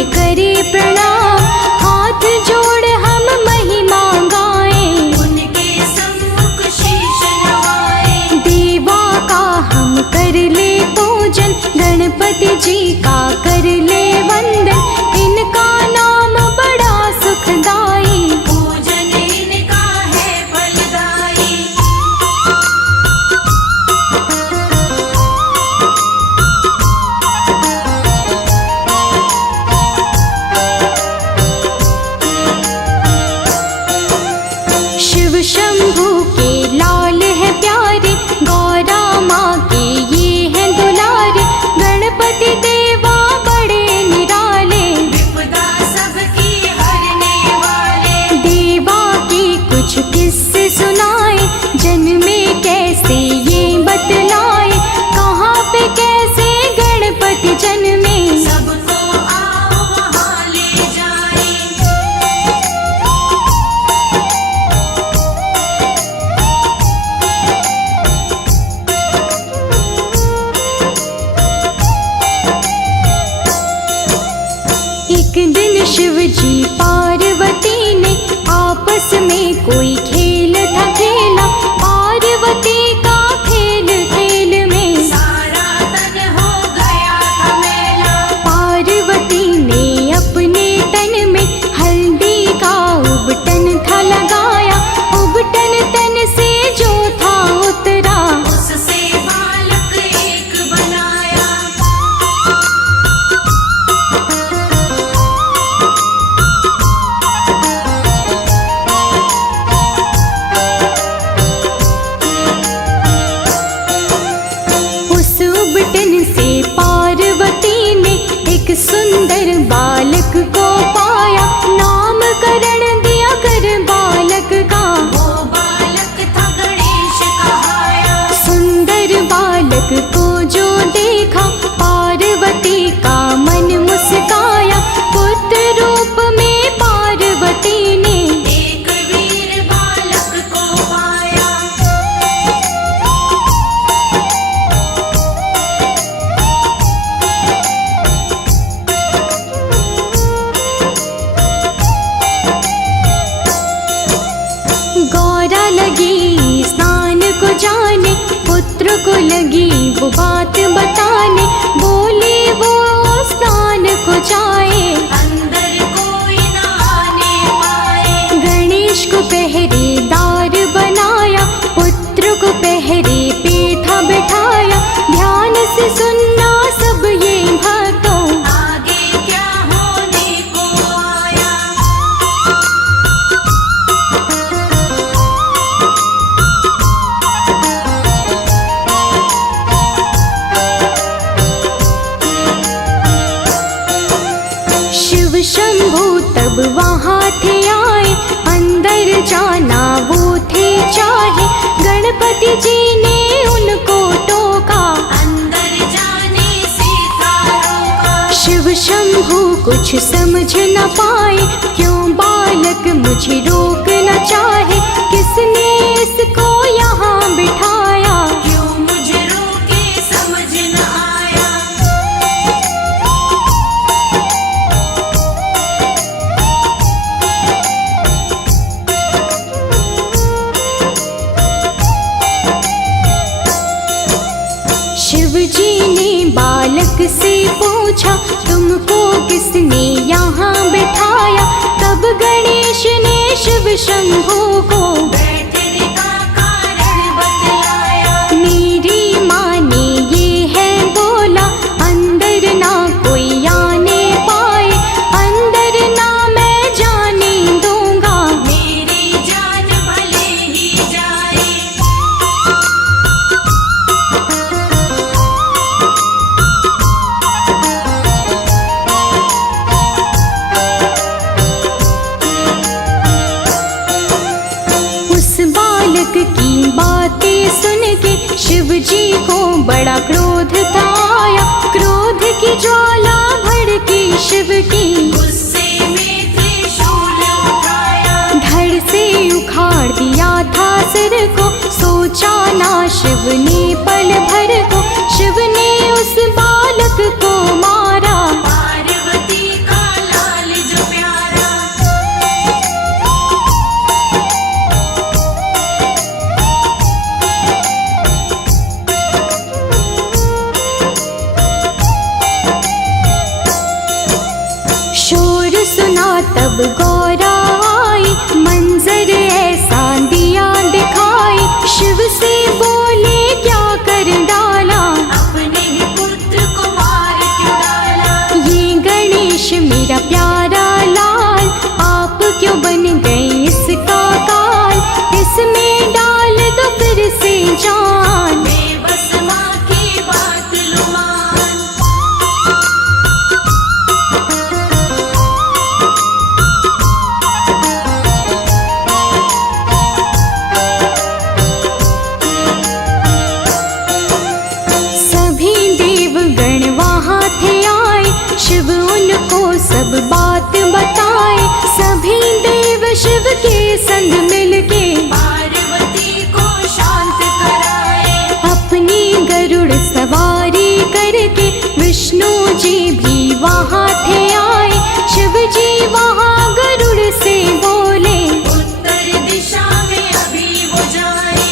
में करे प्रणाम, हाथ जोड़ हम महिमा गाएं, उनके सम्मुख शीश नवाएं। देवा का हम कर ले पूजन, गणपति जी का कर ले वंदन, इनका नाम बड़ा सुखदाई, पूजन इनका है फलदाई। शिव शंभू के लाल है प्यारे, गौरा माँ के ये हैं दुलारे, गणपति देवा बड़े निराले, विपदा सबकी हरने वाले। देवा के कुछ किस्से सुनाए, जन्मे कैसे ये बतलाए, कहाँ पे कैसे गणपति जन्मे, सबको आओ वहाँ ले जाएं। एक दिन शिव जी पार्वती ने आपस में कोई खेल था खेला, पार्वती का खेल खेल में सारा तन हो गया था मैला। पार्वती ने अपने तन में हल्दी का उबटन था लगाया, उबटन तन से जो था उतरा, उससे बालक एक बनाया। उस उबटन से पार्वती ने एक सुंदर बालक को पाया, नामकरण दिया कर बालक का, वो बालक था गणेश कहाया। सुंदर बालक को जो देखा, पार्वती का मन मुस्काया, पुत्र रूप में पार्वती ने एक वीर बालक को पाया। गौरा लगी स्नान को जाने, पुत्र को लगी वो बात बताने, बोले वो स्नान को जाए, अंदर कोई न आने पाए। गणेश को पहरेदार बनाया, पुत्र को पहरे पे था बिठाया, ध्यान से सुनना सब ये भक्तों, आगे क्या होने को आया। शिव शंभू तब वहाँ थे आए, अंदर जाना वो थे चाहे, गणपति जी ने उनको टोका, अंदर जाने से था रोका। शिव शंभू कुछ समझ न पाए, क्यों बालक मुझे रोक न चाहे, किसने इसको यहाँ बिठाया, क्यों मुझे रोके समझ न आया। शिव जी ने बालक से पूछा, तुमको किसने यहाँ बिठाया, तब गणेश ने शिव शंभू को बैठने का कारण बतलाया। मेरी माँ ने ये है बोला, अंदर ना कोई आने पाए, अंदर ना मैं जाने दूंगा, मेरी जान भले ही जाए। शिव जी को बड़ा क्रोध था आया, क्रोध की ज्वाला भड़की शिव की, गुस्से में त्रिशूल उठाया, धड़ से उखाड़ दिया था सिर को, सोचा ना शिव ने पल भर को, शिव ने उस बालक को मारा, पार्वती का वहाँ थे आए, शिव जी वहाँ गरुड़ से बोले, उत्तर दिशा में अभी वो जाए।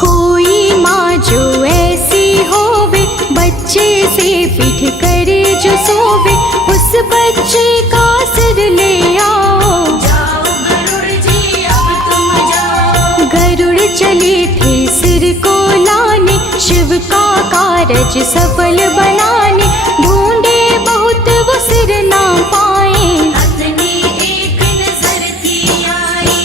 कोई माँ जो ऐसी होवे, बच्चे से पीठ करे जो सोवे, उस बच्चे का सिर ले आओ। जाओ गरुड़ जी अब तुम जाओ। गरुड़ चले थे सिर को लाने, शिव का कारज सफल बनाने, ढूंढे बहुत वो सिर ना पाए। हथनी एक नजर थी आई।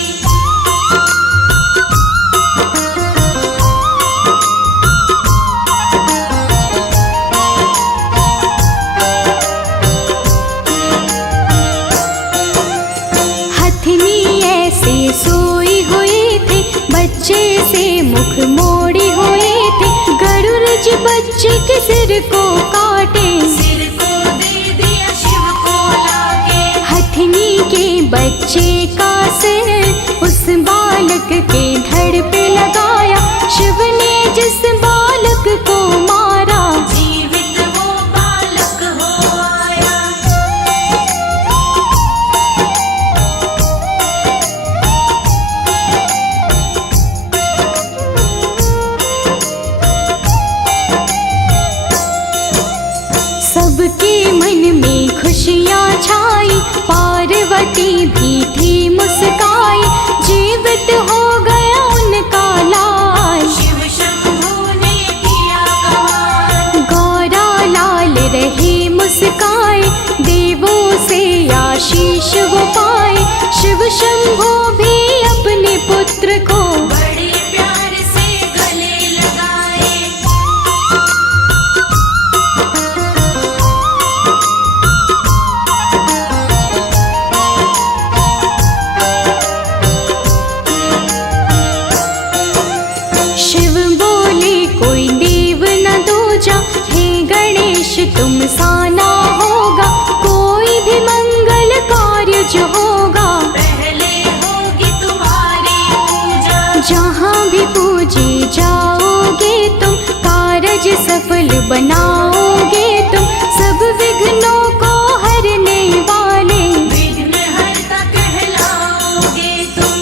हथनी ऐसे सोई हुई थी, बच्चे से मुख मोड़ी हुई थी, गरुड़ जी बच्चे के सिर को काटे। सिर को दे दिया शिव को लाके। हथनी के बच्चे का सिर उस बालक के धड़ पे लगाया, शिव ने जिस बालक को मारा, जीवित वो बालक हो आया। सबके मन में खुशियाँ छाई, पार्वती भी थी मुस्काई, जीवित हो गया उनका लाल। शिव शंभू ने किया कमाल। गौरा लाल रहे मुस्काए, देवों से आशीष वो पाए, शिव शंभू भी अपने पुत्र को बड़े प्यार से गले लगाए। शिव बोले कोई देव न दूजा, हे गणेश तुम सा ना होगा, कोई भी मंगल कार्य जो होगा, पहले होगी तुम्हारी पूजा। जहाँ भी पूजे जाओगे तुम, कारज सफल बनाओगे तुम, सब विघ्नों को हरने वाले। विघ्नहर्ता कहलाओगे तुम।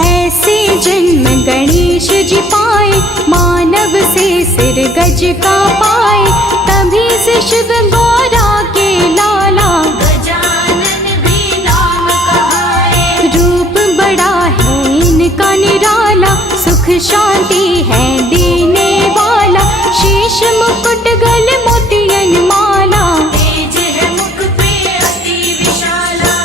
ऐसे जन्म गणेश जी पाए, मानव से सिर गज का पाए, तभी से शिव गौरा के लाला, गजानन भी नाम कहाए। रूप बड़ा है इनका निराला, सुख शांति है देने वाला, शीश मुकुट गल मोतियन माला। तेज है मुख पे अति विशाला।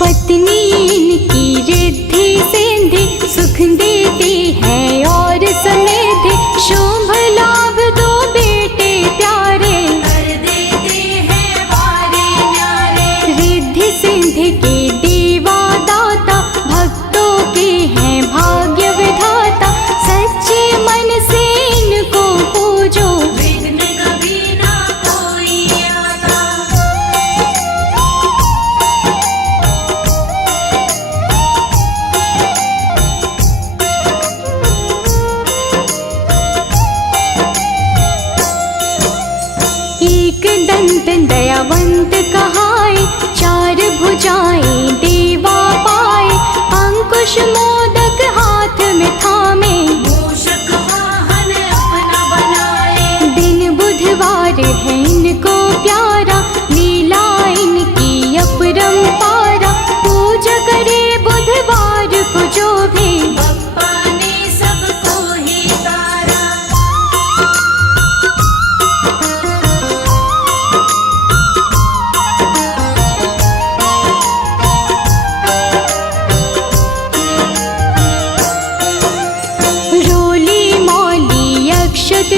पत्नी इनकी रिद्धि सिद्धि, सुख देती है और समृद्धि, शुभ लाभ दो बेटे प्यारे, कर देते हैं वारे न्यारे। रिद्धि सिद्धि के देवा दाता, भक्तों के हैं भाग्य विधाता, सच्चे मन से इनको पूजो, विघ्न कभी ना कोई आता।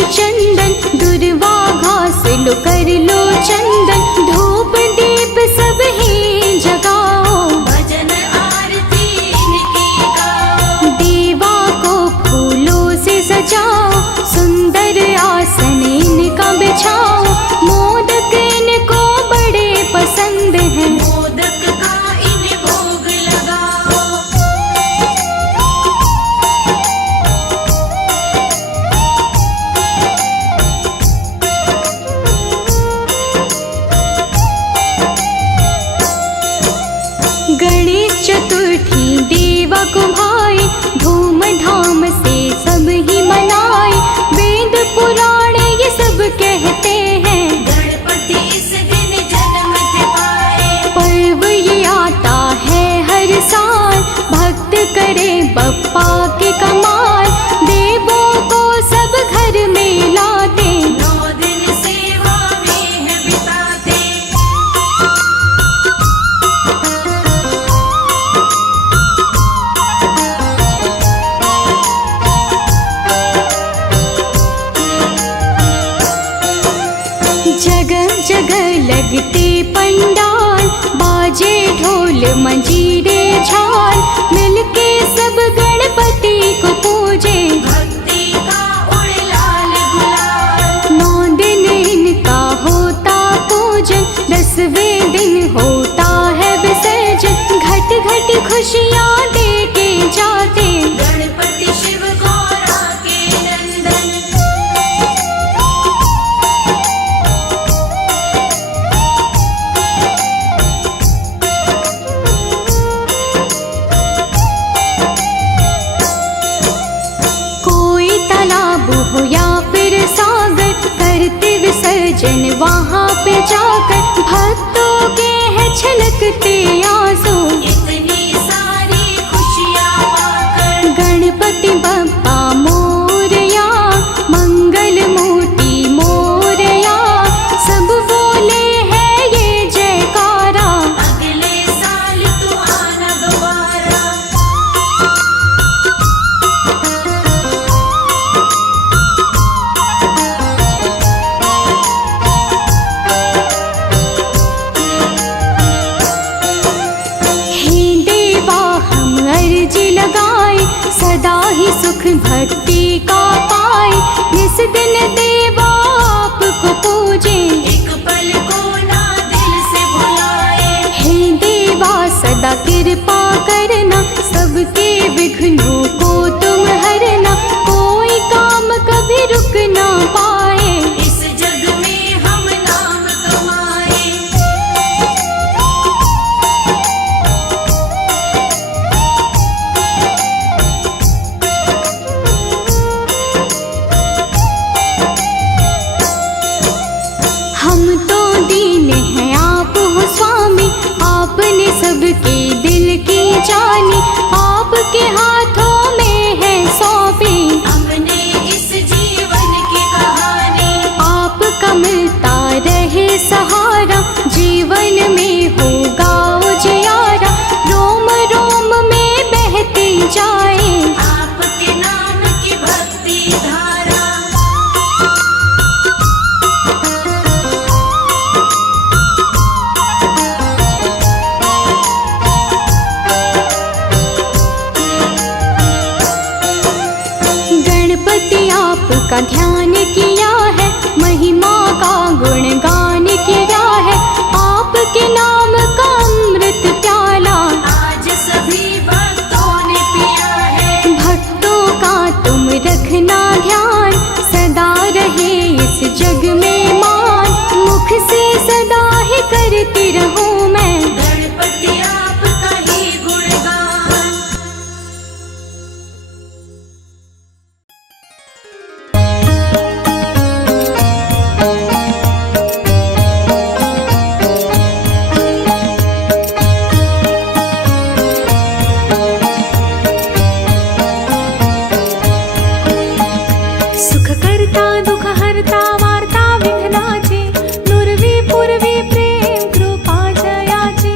चंदन, दुर्वा घास लो कर लो चंदन, धूप दीप सब ही जगाओ, भजन आरती इनकी गाओ, देवा को फूलों से सजाओ, सुंदर आसन इनका बिछाओ, मोदक इनको बड़े पसंद हैं, मोदक का इन्हें भोग लगाओ। गणेश चतुर्थी देवा को भाई, धूमधाम से सब ही मनाए, वेद पुराण ये सब कहते हैं, गणपति इस दिन जन्म थे पाए, पर्व ये आता है हर साल, भक्त करे बप्पा के कमाल, देवों को सब घर में लाते, 9 दिन सेवा में है बिताते। जगह जगह लगते पंडाल, बाजे ढोल मंजीरे झाल, मिलके सब गणपति को पूजे, भक्ति का उड़ लाल गुलाल, 9 दिन इनका होता पूजन, 10वें दिन होता है विसर्जन, घट घट खुशियाँ दे के जाते, गणपति शिव गौरा के नंदन। कोई तालाब हो या फिर सागर, करते विसर्जन वहाँ पे जाकर, भक्तों के हैं छलकते आंसू, इतनी सारी खुशियाँ पाकर, गणपति बप्पा मोरया, मंगल मूर्ति मोरया, सब बोले हैं ये जयकारा, अगले साल तू आना दोबारा। हे देवा हम अर्जी लगाए, सदा ही सुख भक्ति का पाए, इस दिन देवा आपको पूजे, एक पल को ना दिल से भुलाए, हे देवा सदा कृपा करना, सबके विघ्नों को तुम हरना, कोई काम कभी रुक ना पाए, इस जग में हम नाम कमाए। हम तो दीन हैं आप हो स्वामी, आपने सबके दिल की जानी, आपके हाथों में है सौंपी, हमने इस जीवन की कहानी, आपका मिलता रहे सहारा, जीवन में होगा उजियारा, रोम रोम में बहती जाए, आपके नाम की भक्ति धारा। गणपति आपका ध्यान किया है, महिमा का गुणगान किया है, आपके नाम का अमृत प्याला, आज सभी भक्तों ने पिया है, भक्तों का तुम रखना ध्यान, सदा रहे इस जग में मान, मुख से सदा ही करती रहूं मैं, गणपति आपका ही गुणगान। सुख करता दुख हरता वार्ता विघ्नाची, नुरवी पूर्वी प्रेम कृपा जयाची,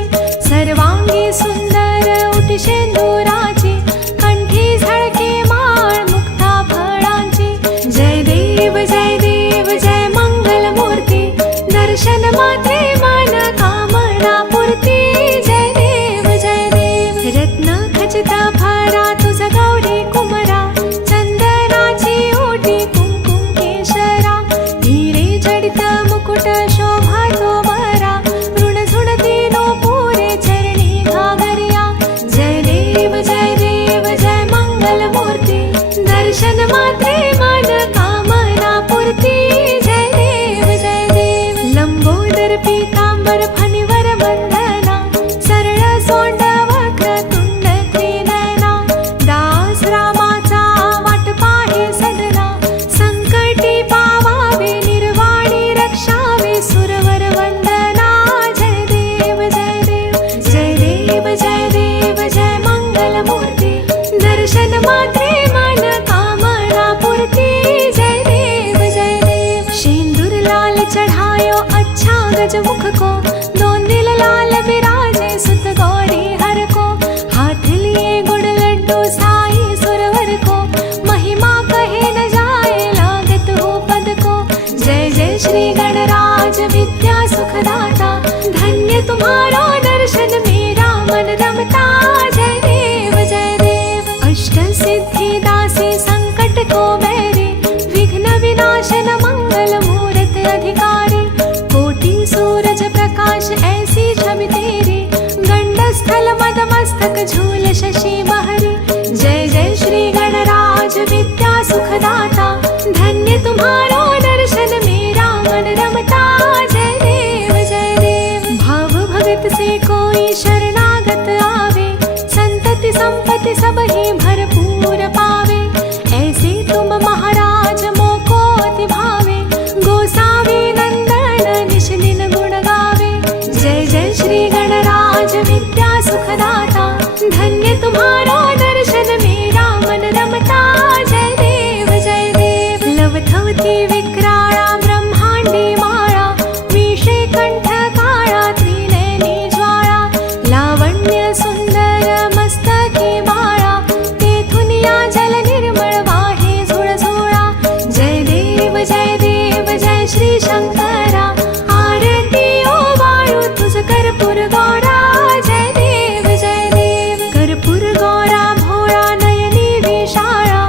सर्वांगी सुंदर उटी शेंदुराची, कंठी झळके माळ मुक्ता फळांची, जय देव जय गज मुख को, दोन दिल लाल बिराजे सुत गौरी हर को। हाथ लिए गुड़ लड्डू साई सुरवर को, महिमा कहे न जाए लागत हो पद को। जय जय श्री गणराज विद्या सुखदाता, धन्य तुम्हारा दर्शन मेरा मन रमता। जय देव जय देव। अष्ट सिद्धि दासी संकट को बैरे, विघ्न विनाशन मंगल मूरत अधिकारी। कोटि सूरज प्रकाश ऐसी छवि तेरी, गंड स्थल मद मस्तक झूल शशि बहरी। जय जय श्री गणराज विद्या सुखदाता, धन्य तुम्हारा दर्शन मेरा मन रमता। जय देव जय देव। भाव भगत से कोई शरणागत आवे, संतति संपत्ति सब ही भरपूर पावे। ऐसे तुम महाराज मोको अति भावे, गोसावी नंदन निश दिन गुण गावे। जय जय श्री गणराज विद्या सुखदाता, धन्य तुम्हारा दर्शन मेरा मन रमता। जय देव जय देव। लवथवती विक्राळा ब्रह्मांडी माळा, विषे कंठ काळा त्रिनयनी ज्वाळा। लावण्य सुंदर मस्तकी बाळा, तेथून या जल निर्मळ वाहे झुळझुळा। जय देव जय देव जय श्री शंकरा, आरती ओवाळू तुझ कर्पूर गौरा। जय देव जय देव। कर्पूर गौरा भोळा नयनी विशाळा,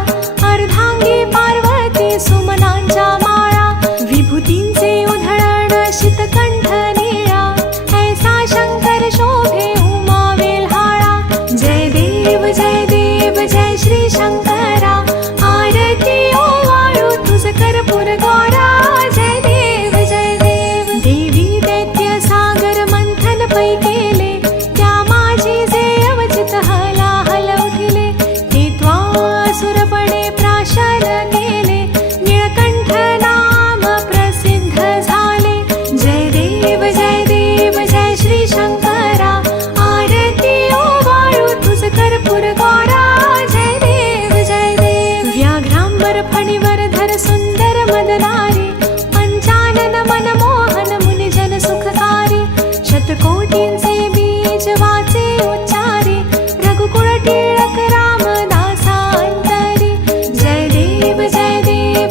अर्धांगी पार्वती सुमनांच्या माळा। विभूतींचे उधळण शीतकंठ निळा, ऐसा शंकर शोभे उमा वेल्हाळा। जय देव जय श्री शंकरा, आरती ओवाळू तुझ कर्पूर गौरा। जय देव जय देव। देवी दैत्य सागर मंथन पै केले, त्या माझी जे अवचित हलाहल उठिले। ते त्वासुरपणे प्राशन केले, निळकंठ नाम प्रसिद्ध झाले। जय देव जय श्री शंकरा, आरती ओवाळू तुझ कर्पूर गौरा। जय देव जय देव। व्याघ्रांबर फणीवर धर सुंदर मदनारी, पंचानन मनमोहन मुनिजन सुखकारी। शतकोटींचे बीज वाचे उच्चारी, रघुकुळ टिळक रामदासा अंतरी। जय देव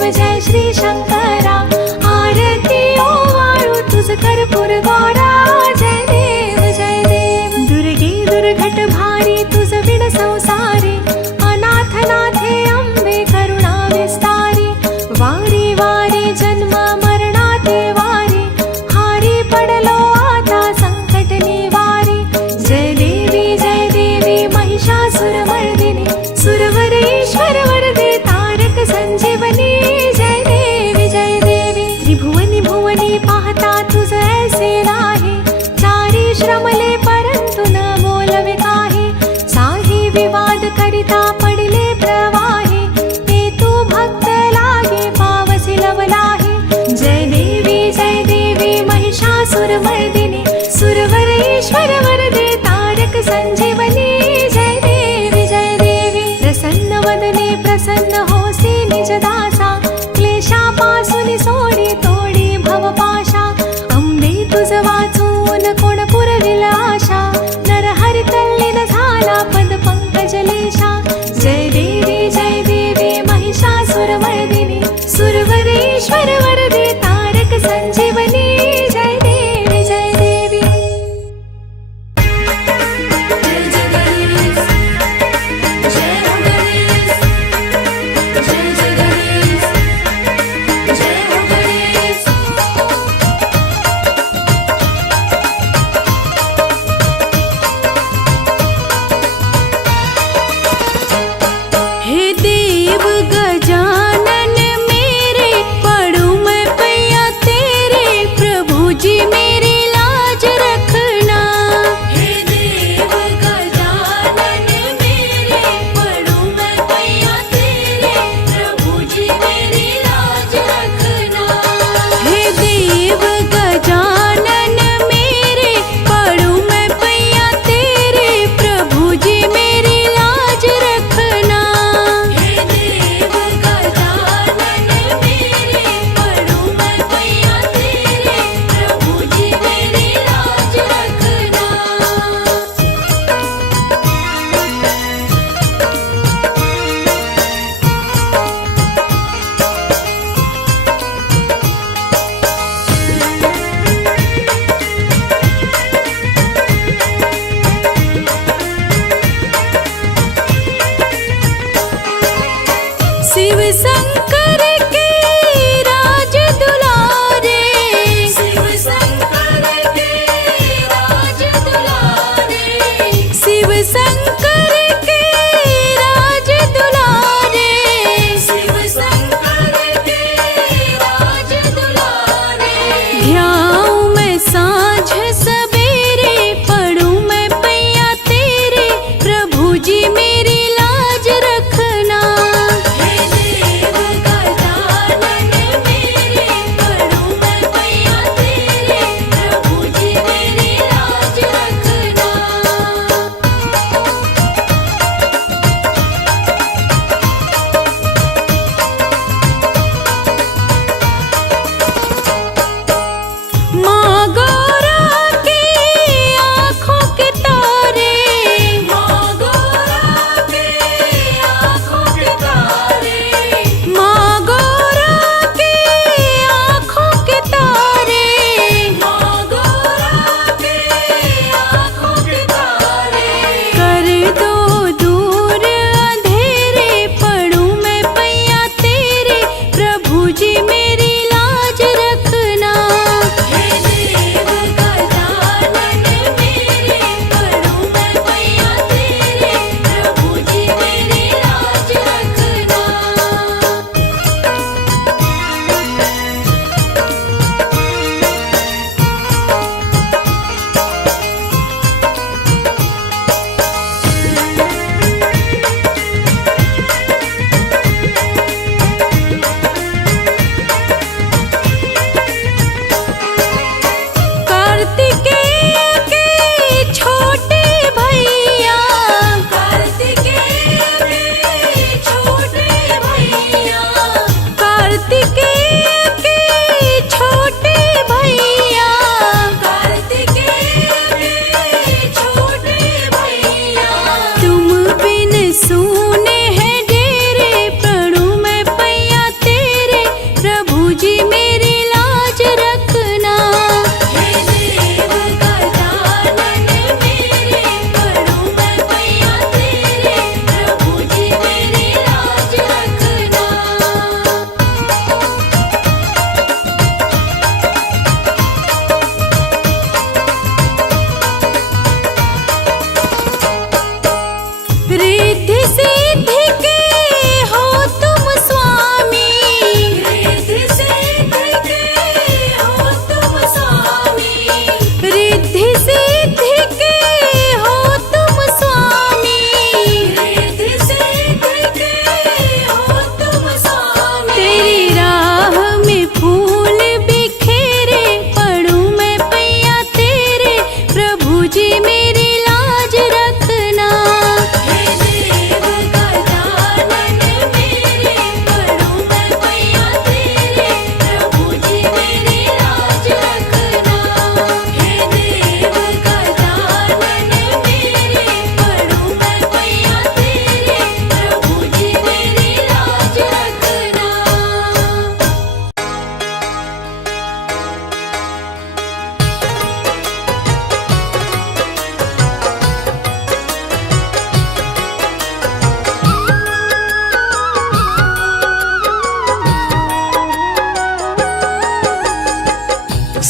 जय श्री शंकरा, आरती ओवाळू तुझ कर्पूर गौरा। जय देव जय देव। दुर्गे दुर्घट भारी तुझ विण संसारी, अनाथ नाथे अंबे करुणा विस्तारी। वारी वारी जन्म मरणाते वारी, हारी पडलो आता संकट निवारी। जय देवी महिषासुरमर्दिनी, सुरवर ईश्वर वरदे तारक संजीवनी। जय देवी त्रिभुवनी भुवनी पाहता तुझ ऐसे नाही, चारी श्रमले परंतु न बोलवे काही। साही विवाद करिता पडिले प्रवाही, ते तू भक्त लागे पावसी लवलाही। जय देवी महिषासुरमर्दिनी, सुरवर ईश्वर वरदे तारक संजीवनी। जय देवी प्रसन्न वदने प्रसन्न होसी निज दासा, क्लेशापासून सोडी तोडी भवपाशा। अंबे तुझ वाचून कोण पुरविल आशा, नरहरी तल्लीन झाला पद पंकजलेशा।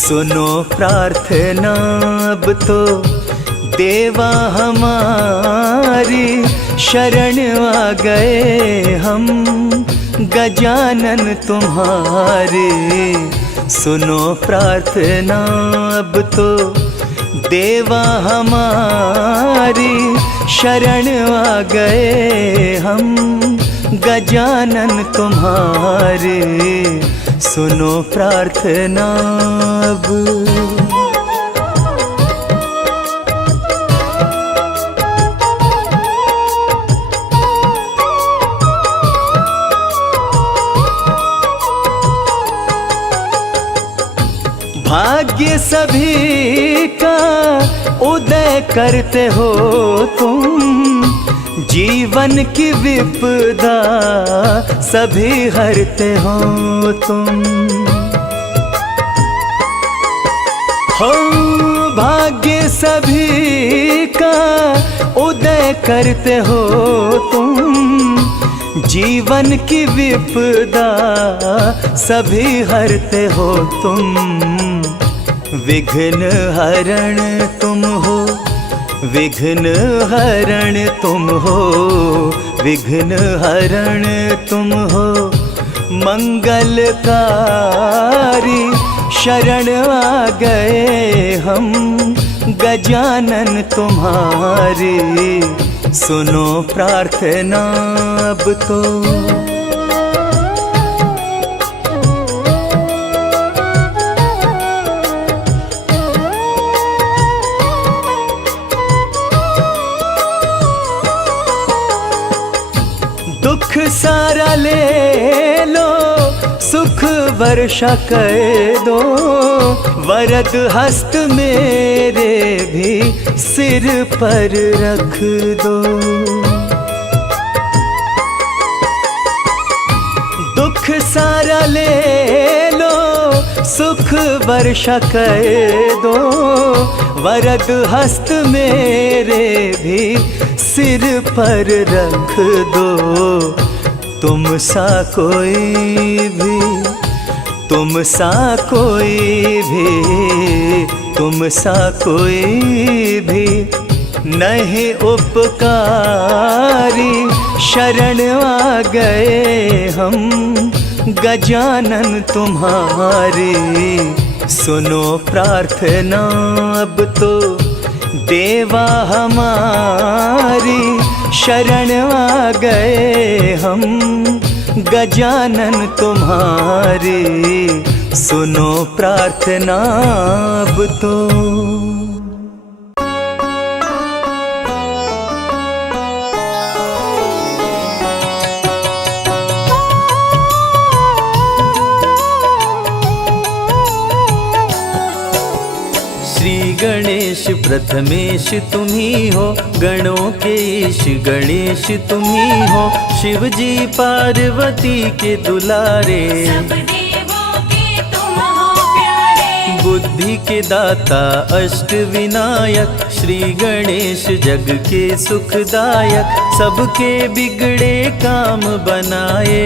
सुनो प्रार्थना अब तो देवा हमारी, शरण आ गए हम गजानन तुम्हारे। सुनो प्रार्थना अब तो देवा हमारी, शरण आ गए हम गजानन तुम्हारे। सुनो प्रार्थना अब। भाग्य सभी का उदय करते हो तुम, जीवन की विपदा सभी हरते हो तुम। हो भाग्य सभी का उदय करते हो तुम, जीवन की विपदा सभी हरते हो तुम। विघ्न हरण तुम हो, विघ्न हरण तुम हो, विघ्न हरण तुम हो, मंगलकारी। शरण आ गए हम गजानन तुम्हारे। सुनो प्रार्थना अब तो। दुख सारा ले लो, सुख वर्षा कर दो, वरद हस्त मेरे भी सिर पर रख दो। दुख सारा ले लो, सुख वर्षा कर दो, वरद हस्त मेरे भी सिर पर रख दो। तुम सा कोई भी, तुम सा कोई भी, तुम सा कोई भी नहीं उपकारी। शरण आ गए हम गजानन तुम्हारे। सुनो प्रार्थना अब तो देवा हमारी, शरण आ गए हम गजानन तुम्हारे। सुनो प्रार्थना अब तो। गणेश प्रथमेश तुम्ही हो, गणों के ईश गणेश तुम्ही हो। शिव जी पार्वती के दुलारे, सब देवों के तुम हो प्यारे। बुद्धि के दाता अष्ट विनायक, श्री गणेश जग के सुखदायक। सबके बिगड़े काम बनाए,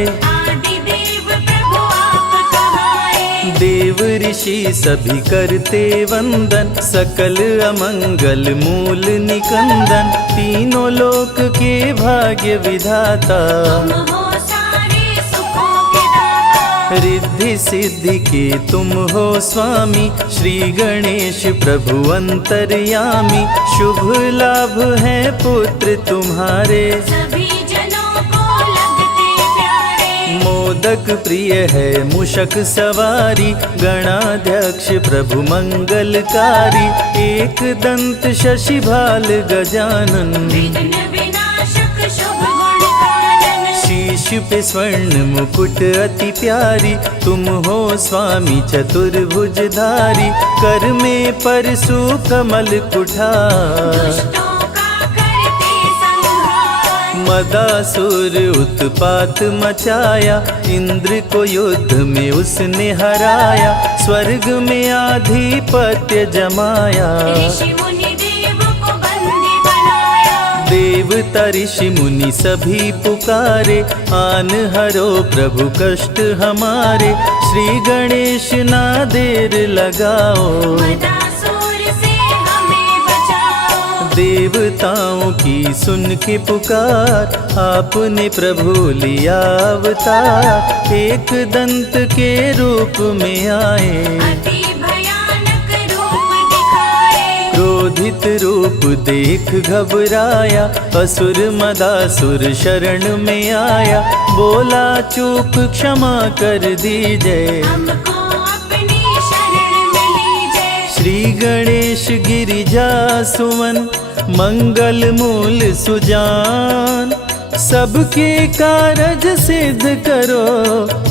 देव ऋषि सभी करते वंदन। सकल अमंगल मूल निकंदन, तीनों लोक के भाग्य विधाता। तुम हो सारे सुखों के दाता, रिद्धि सिद्धि के तुम हो स्वामी। श्री गणेश प्रभु अंतर्यामी, शुभ लाभ है पुत्र तुम्हारे। सभी जनों को लगते प्यारे, मोदक प्रिय है मूषक सवारी। गणाध्यक्ष प्रभु मंगलकारी, एक दंत शशि भाल गजानन। विघ्न विनाशक शुभ गुण कानन, शीश पे स्वर्ण मुकुट अति प्यारी। तुम हो स्वामी चतुर्भुजधारी, कर में परशु कमल कुठार। दुष्टों का करते संहार, मदासुर उत्पात मचाया। इंद्र को युद्ध में उसने हराया, स्वर्ग में आधिपत्य जमाया। ऋषि मुनि देव को बंदी बनाया, देव देवता ऋषि मुनि सभी पुकारे, आन हरो प्रभु कष्ट हमारे। श्री गणेश ना देर लगाओ, मदासुर से हमें बचाओ। देवताओं की सुन के पुकार, आपने प्रभु लिया अवतार। एक दंत के रूप में आए, अति भयानक रूप दिखाए। क्रोधित रूप देख घबराया, असुर मदासुर शरण में आया। बोला चूक क्षमा कर दीजिए, हमको अपनी शरण में लीजिए। श्री गणेश गिरिजा सुमन मंगल मूल सुजान। सबके कारज सिद्ध करो,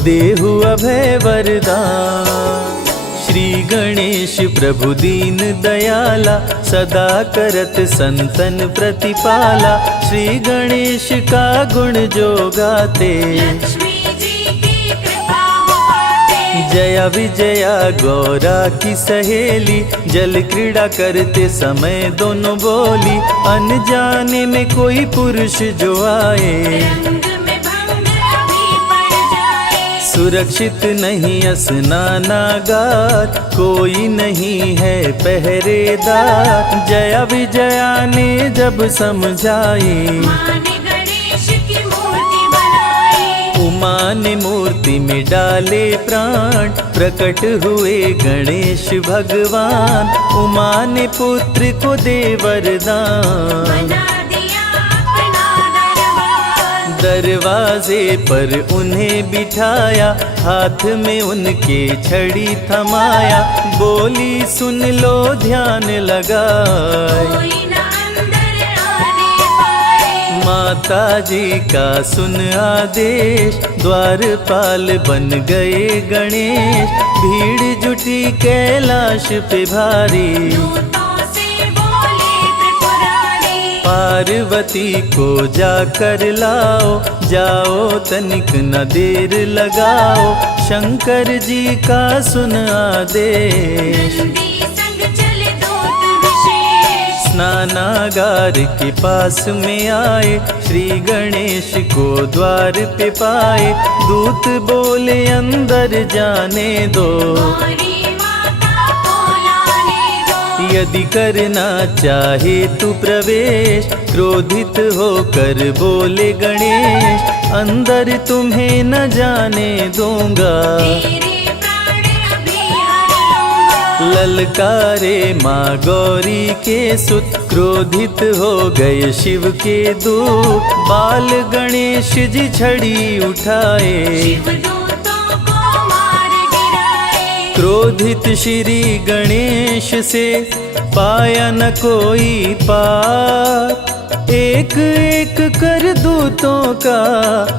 देहु अभय वरदान। श्री गणेश प्रभु दीन दयाला, सदा करत संतन प्रतिपाला। श्री गणेश का गुण जो गाते, लक्ष्मी जी की कृपा हो पाते। जया विजया गौरा की सहेली, जल क्रीड़ा करते समय दोनों बोली। अनजाने में कोई पुरुष जो आए, रंग में भंग अभी पड़ जाए। सुरक्षित नहीं स्नानागार, कोई नहीं है पहरेदार। जया विजया ने जब समझाई, माँ ने गणेश की मूर्ति बनाई। उमा ने मूर्ति में डाले प्राण, प्रकट हुए गणेश भगवान। उमा ने पुत्र को दे वरदान, बना दिया अपना दरबार। दरवाजे पर उन्हें बिठाया, हाथ में उनके छड़ी थमाया। बोली सुन लो ध्यान लगाए, कोई न अंदर आने पाए। माता जी का सुन आदेश, द्वारपाल बन गए गणेश। भीड़ जुटी कैलाश पे भारी, दूतों से बोले त्रिपुरारी। पार्वती को जाकर लाओ, जाओ तनिक न देर लगाओ। शंकर जी का सुन आदेश, नंदी संग चले दूत विशेष। स्नानागार के पास में आए, श्री गणेश को द्वार पे पाए। दूत बोले अंदर जाने दो, गौरी माता को लाने दो। यदि करना चाहे तू प्रवेश। क्रोधित होकर बोले गणेश, अंदर तुम्हें न जाने दूंगा। तेरे प्राण अभी हर लूंगा। ललकारे माँ गौरी के सुत, क्रोधित हो गए शिव के दूत। बाल गणेश जी छड़ी उठाए, शिवदूतों को मार गिराए। क्रोधित श्री गणेश से पाया न कोई पार। एक एक कर दूतों का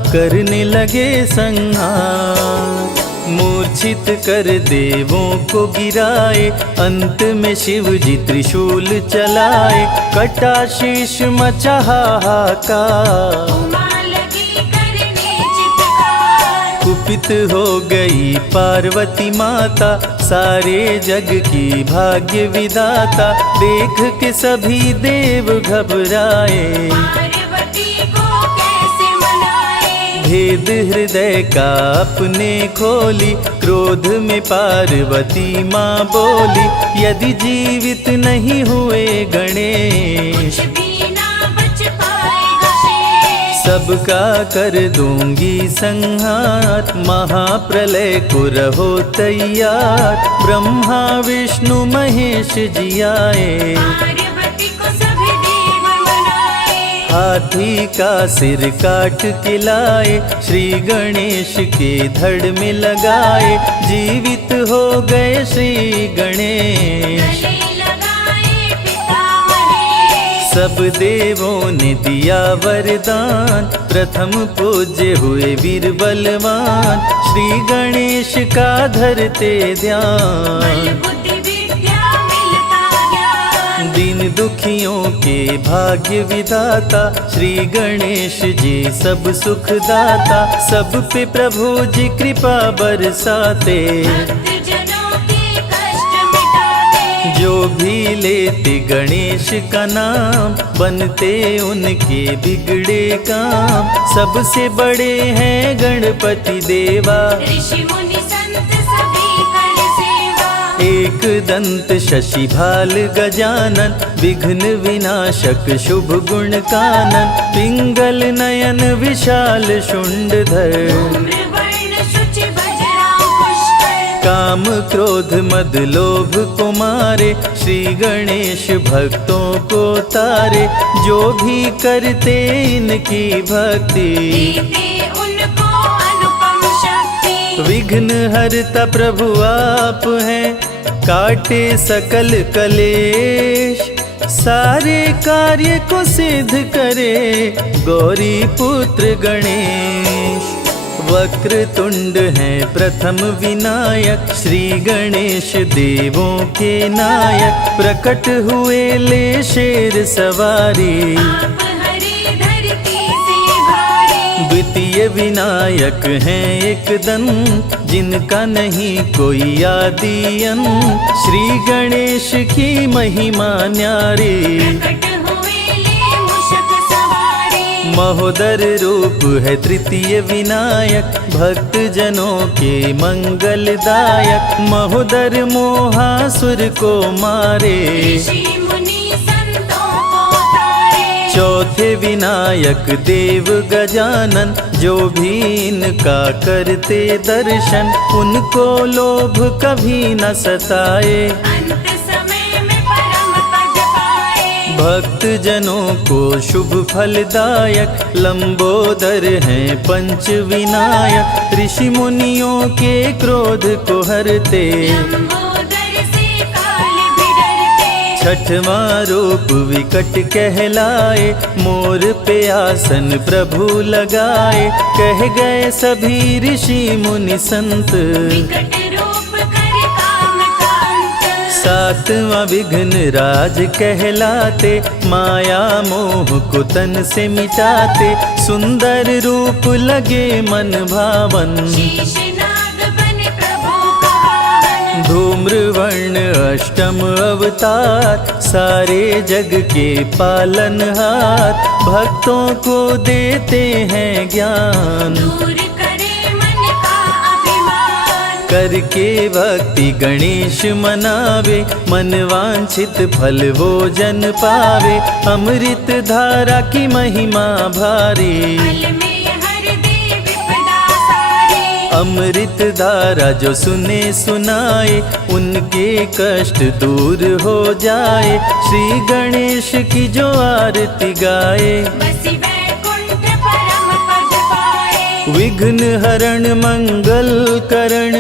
करने लगे संहार। मूर्छित कर देवों को गिराए, अंत में शिव जी त्रिशूल चलाए। कटा शीश मचा हाहाकार, उमा लगी करने चित्कार। कुपित हो गई पार्वती माता, सारे जग की भाग्य विदाता। देख के सभी देव घबराए, पार्वती को कैसे मनाए। भेद हृदय का अपने खोली। क्रोध में पार्वती माँ बोली, यदि जीवित नहीं हुए गणेश, कुछ भी ना बच पाएगा शेष। सबका कर दूंगी संहार। महाप्रलय को रहो तैयार। ब्रह्मा विष्णु महेश जी आए, पार्वती को सभी देव मनाए। हाथी का सिर काट के लाए। श्री गणेश के धड़ में लगाए, जीवित हो गए श्री गणेश। गले लगाए पिता महेश। सब देवों ने दिया वरदान, प्रथम पूज्य हुए वीर बलवान। श्री गणेश का धरते बल ध्यान, बुद्धि विद्या मिलता ज्ञान। दीन दुखियों के भाग्य विधाता। श्री गणेश जी सब सुख दाता, सब पे प्रभु जी कृपा बरसाते। भक्तजनों के कष्ट मिटाते। जो जो भी लेते गणेश का नाम बनते उनके बिगड़े काम। सबसे बड़े हैं गणपति देवा, ऋषि मुनि संत सभी कर सेवा। एक दंत शशि भाल गजानन, विघ्न विनाशक शुभ गुण कानन। पिंगल नयन विशाल शुंडधर, धूम्रवर्ण शुचि वज्रांकुशधर। काम क्रोध मद लोभ को मारे, श्री गणेश भक्तों को तारे। जो भी करते इनकी भक्ति, देते उनको अनुपम शक्ति। विघ्न हरता प्रभु आप हैं, काटे सकल कलेश। सारे कार्य को सिद्ध करे, गौरी पुत्र गणेश। वक्र तुंड है प्रथम विनायक, श्री गणेश देवों के नायक। प्रकट हुए ले शेर सवारी, आप हरे धरती से भारी। द्वितीय विनायक हैं एक दंत, जिनका नहीं कोई आदि अंत। श्री गणेश की महिमा न्यारी, प्रकट हुए ले मूषक सवारी। महोदर रूप है तृतीय विनायक, भक्त जनों के मंगलदायक। महोदर मोहासुर को मारे, ऋषि मुनि संतों को तारे। चौथे विनायक देव गजानन, जो भी इनका करते दर्शन। उनको लोभ कभी न सताए, अंत समय में परम पद पाए। भक्त जनों को शुभ फलदायक। लंबोदर हैं पंच विनायक, ऋषि मुनियों के क्रोध को हरते। लंबोदर से काल भी डरते। छठवां रूप विकट कहलाए, मोर पे आसन प्रभु लगाए। कह गए सभी ऋषि मुनि संत, विकट रूप कर काम का अंत। सातवां विघ्न राज कहलाते, माया मोह को तन से मिटाते। सुंदर रूप लगे मन भावन, शीश नाग बने प्रभु का वाहन। धूम्रवर्ण अष्टम अवतार, सारे जग के पालनहार। भक्तों को देते हैं ज्ञान, दूर करे मन का अभिमान। करके भक्ति गणेश मनावे। मन वांछित फल वो जन पावे, अमृत धारा की महिमा भारी। फल में हर दे विपदा सारी। अमृत धारा जो सुने सुनाए, उनके कष्ट दूर हो जाए। श्री गणेश की जो आरती गाए, बसी वैकुंठ परम पद पाए। विघ्न हरण मंगल करण,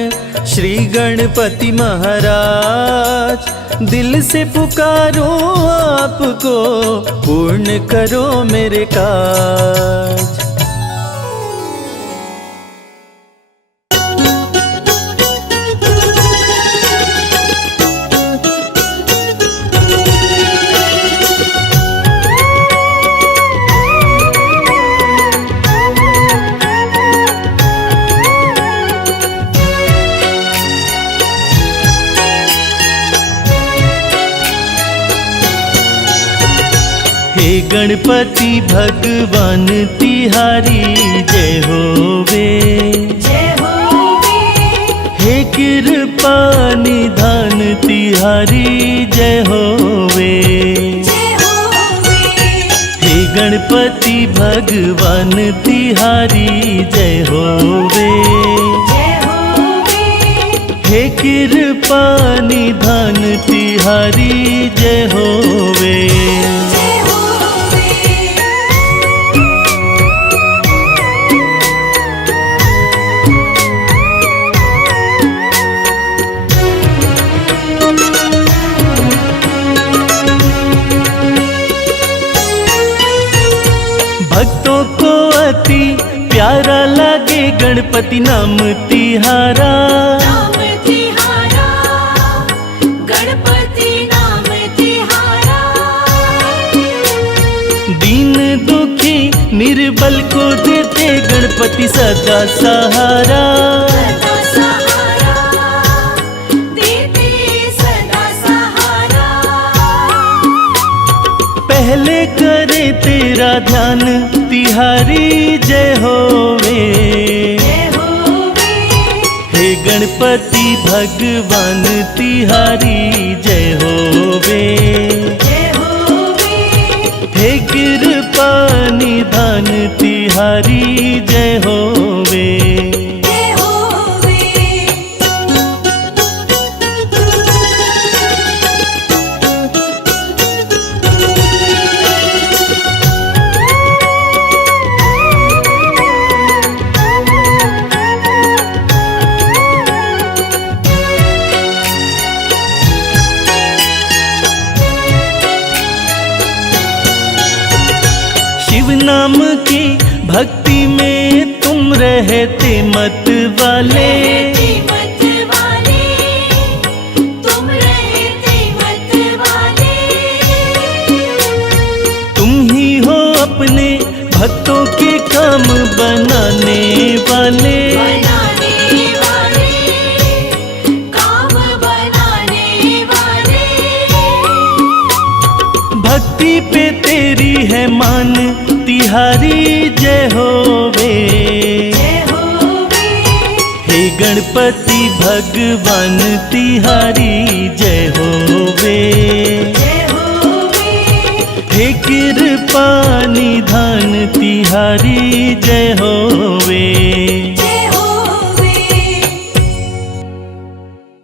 श्री गणपति महाराज। दिल से पुकारो आपको, पूर्ण करो मेरे काज। हे गणपति भगवान तिहारी, जय होवे जय होवे। हे कृपा निधान तिहारी, जय होवे। जय होवे। हे गणपति भगवान तिहारी, जय होवे। जय होवे। हे कृपा निधान तिहारी, जय होवे। जय होवे। भक्तों को अति प्यारा लगे गणपति नाम तिहारा। नाम तिहारा, गणपति नाम तिहारा। दीन दुखी निर्बल को देते गणपति सदा सहारा। सदा सहारा, देते सदा सहारा। तेरा ध्यान तिहारी जय होवे। जय होवे हे गणपति भगवान तिहारी जय होवे। जय होवे हे कृपा निधान तिहारी जय होवे। जय होवे शिव नाम की भक्ति में तुम रहते मत वाले। मत वाले तुम रहते मत वाले। तुम ही हो अपने भक्तों के काम बनाने वाले। बनाने वाले काम बनाने वाले। भक्ति पे तेरी है मान तिहारी जय होवे। जय होवे हे गणपति भगवान तिहारी जय होवे। जय होवे हे कृपा निधान तिहारी जय होवे।